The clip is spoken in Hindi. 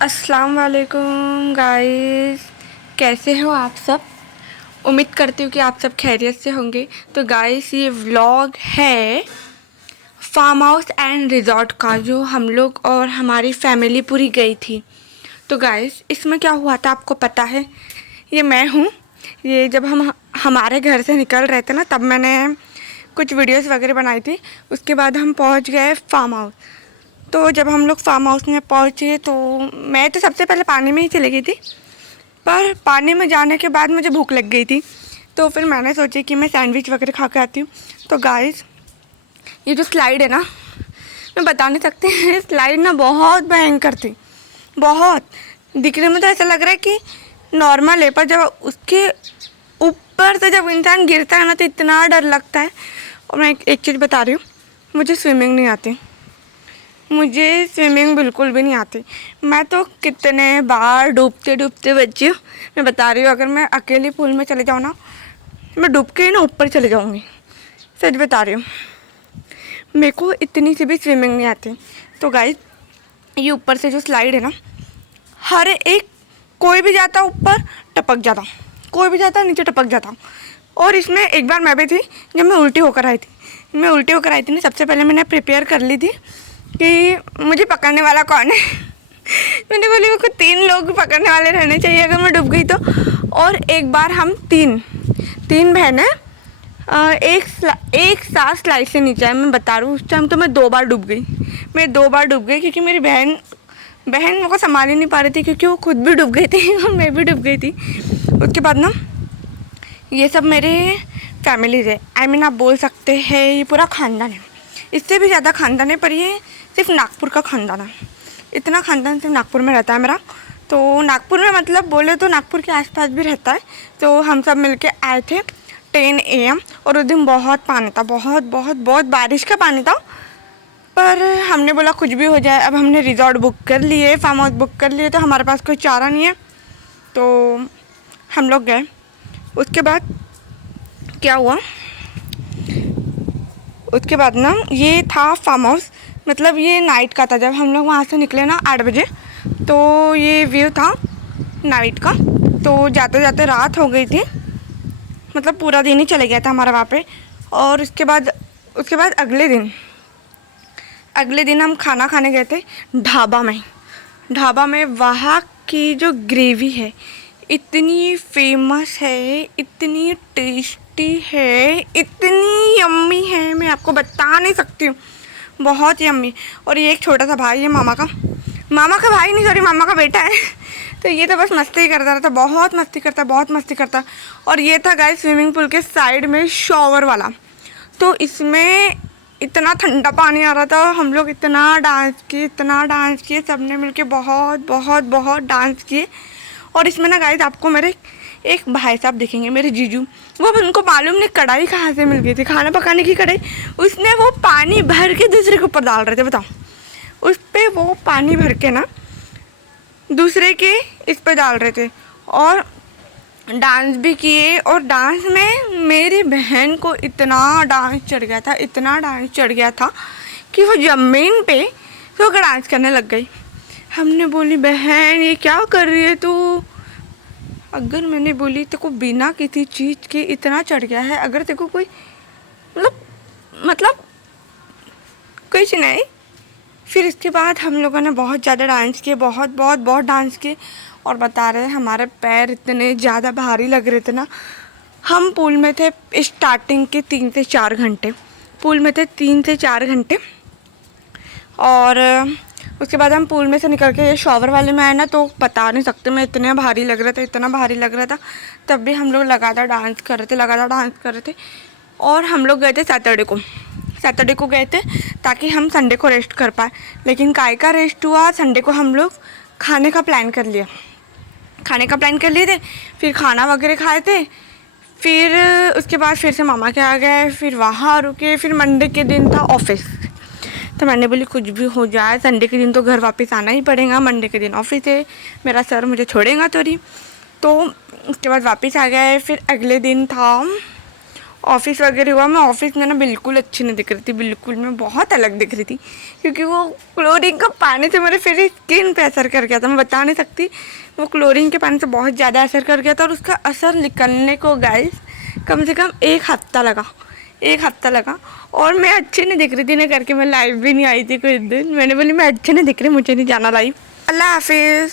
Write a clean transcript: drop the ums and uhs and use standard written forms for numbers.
अस्सलाम वालेकुम गाइस, कैसे हो आप सब। उम्मीद करती हूँ कि आप सब खैरियत से होंगे। तो गाइस, ये व्लॉग है फार्म हाउस एंड रिजॉर्ट का, जो हम लोग और हमारी फैमिली पूरी गई थी। तो गाइस, इसमें क्या हुआ था आपको पता है। ये मैं हूँ। ये जब हम हमारे घर से निकल रहे थे ना, तब मैंने कुछ वीडियोस वगैरह बनाई थी। उसके बाद हम पहुँच गए फार्म हाउस। तो जब हम लोग फार्म हाउस में पहुँचे तो मैं तो सबसे पहले पानी में ही चली गई थी, पर पानी में जाने के बाद मुझे भूख लग गई थी। तो फिर मैंने सोचा कि मैं सैंडविच वगैरह खा के आती हूँ। तो गाइस, ये जो स्लाइड है ना, मैं बता नहीं सकती स्लाइड ना बहुत भयंकर थी। बहुत दिखने में तो ऐसा लग रहा है कि नॉर्मल है, पर जब उसके ऊपर से जब इंसान गिरता है ना, तो इतना डर लगता है। और मैं एक चीज़ बता रही हूँ, मुझे स्विमिंग नहीं आती। मुझे स्विमिंग बिल्कुल भी नहीं आती। मैं तो कितने बार डूबते डूबते बची हूँ। मैं बता रही हूँ, अगर मैं अकेले पूल में चले जाऊँ ना, मैं डूब के ही ना ऊपर चले जाऊँगी। सच बता रही हूँ, मेरे को इतनी सी भी स्विमिंग नहीं आती। तो गाइस, ये ऊपर से जो स्लाइड है ना, हर एक कोई भी जाता ऊपर टपक जाता, कोई भी जाता नीचे टपक जाता। और इसमें एक बार मैं भी थी, जब मैं उल्टी होकर आई थी। ना, सबसे पहले मैंने प्रिपेयर कर ली थी कि मुझे पकड़ने वाला कौन है मैंने बोली मेरे को 3 लोग पकड़ने वाले रहने चाहिए अगर मैं डूब गई तो। और एक बार हम तीन बहनें एक साथ स्लाइड से नीचे आए। मैं बता रही हूँ, उस टाइम तो मैं 2 बार डूब गई। क्योंकि मेरी बहन मेरे को संभाल ही नहीं पा रही थी, क्योंकि वो खुद भी डूब गई थी और मैं भी डूब गई थी। उसके बाद ना, ये सब मेरे फैमिलीज है। आप बोल सकते हैं ये पूरा ख़ानदान है। इससे भी ज़्यादा ख़ानदान है, पर ये सिर्फ नागपुर का ख़ानदान है। इतना ख़ानदान सिर्फ नागपुर में रहता है मेरा। तो नागपुर में मतलब बोले तो नागपुर के आसपास भी रहता है। तो हम सब मिलके आए थे 10 AM, और उस दिन बहुत पानी था, बहुत बहुत बहुत बारिश का पानी था। पर हमने बोला कुछ भी हो जाए, अब हमने रिजॉर्ट बुक कर लिए, फार्म हाउस बुक कर लिए, तो हमारे पास कोई चारा नहीं है। तो हम लोग गए। उसके बाद क्या हुआ, उसके बाद ना, ये था फार्म हाउस, मतलब ये नाइट का था। जब हम लोग वहाँ से निकले ना 8 बजे, तो ये व्यू था नाइट का। तो जाते जाते रात हो गई थी, मतलब पूरा दिन ही चले गया था हमारा वहाँ पे। और उसके बाद अगले दिन हम खाना खाने गए थे ढाबा में। वहाँ की जो ग्रेवी है इतनी फेमस है, इतनी टेस्टी है, इतनी यम्मी है, मैं आपको बता नहीं सकती हूँ। बहुत यम्मी। और ये एक छोटा सा भाई है मामा का भाई नहीं, सॉरी, मामा का बेटा है तो ये तो बस मस्ती करता रहता, बहुत मस्ती करता। और ये था गाइस स्विमिंग पूल के साइड में शॉवर वाला। तो इसमें इतना ठंडा पानी आ रहा था, हम लोग इतना डांस किए, सब ने मिलके बहुत बहुत बहुत डांस किए। और इसमें ना गाइस, आपको मेरे एक भाई साहब दिखेंगे, मेरे जीजू। वो उनको मालूम नहीं कढ़ाई कहाँ से मिल गई थी, खाना पकाने की कढ़ाई। उसने वो पानी भर के दूसरे के ऊपर डाल रहे थे, बताओ। उस पर वो पानी भर के ना दूसरे के इस पर डाल रहे थे, और डांस भी किए। और डांस में मेरी बहन को इतना डांस चढ़ गया था कि वो ज़मीन पे तो डांस करने लग गई। हमने बोली, बहन ये क्या कर रही है तू। अगर मैंने बोली तेरे को बिना किसी चीज़ के इतना चढ़ गया है, अगर तेरे को कोई मतलब कुछ नहीं। फिर इसके बाद हम लोगों ने बहुत ज़्यादा डांस किए, बहुत डांस किए। और बता रहे हमारे पैर इतने ज़्यादा भारी लग रहे थे ना। हम पूल में थे स्टार्टिंग के 3 से 4 घंटे, और उसके बाद हम पूल में से निकल के ये शॉवर वाले में आए ना, तो बता नहीं सकते, मैं इतना भारी लग रहा था। तब भी हम लोग लगातार डांस कर रहे थे। और हम लोग गए थे सैटरडे को गए थे, ताकि हम संडे को रेस्ट कर पाए। लेकिन काय का रेस्ट हुआ, संडे को हम लोग खाने का प्लान कर लिए थे। फिर खाना वगैरह खाए थे। फिर उसके बाद फिर से मामा के आ गए, फिर वहाँ रुके। फिर मंडे के दिन था ऑफिस, तो मैंने बोली कुछ भी हो जाए, संडे के दिन तो घर वापस आना ही पड़ेगा, मंडे के दिन ऑफिस है, मेरा सर मुझे छोड़ेगा तो नहीं। तो उसके बाद वापस आ गए। फिर अगले दिन था ऑफिस वगैरह हुआ, मैं ऑफिस में ना बिल्कुल अच्छी नहीं दिख रही थी, बिल्कुल मैं बहुत अलग दिख रही थी, क्योंकि वो क्लोरीन का पानी से मेरे फिर स्किन पे असर कर गया था। मैं बता नहीं सकती, वो क्लोरीन के पानी से बहुत ज़्यादा असर कर गया था, और उसका असर निकलने को गाइस कम से कम एक हफ़्ता लगा। और मैं अच्छी नहीं दिख रही थी ना करके मैं लाइव भी नहीं आई थी कुछ दिन। मैंने बोली मैं अच्छे नहीं दिख रही, मुझे नहीं जाना लाइव। अल्लाह हाफिज़।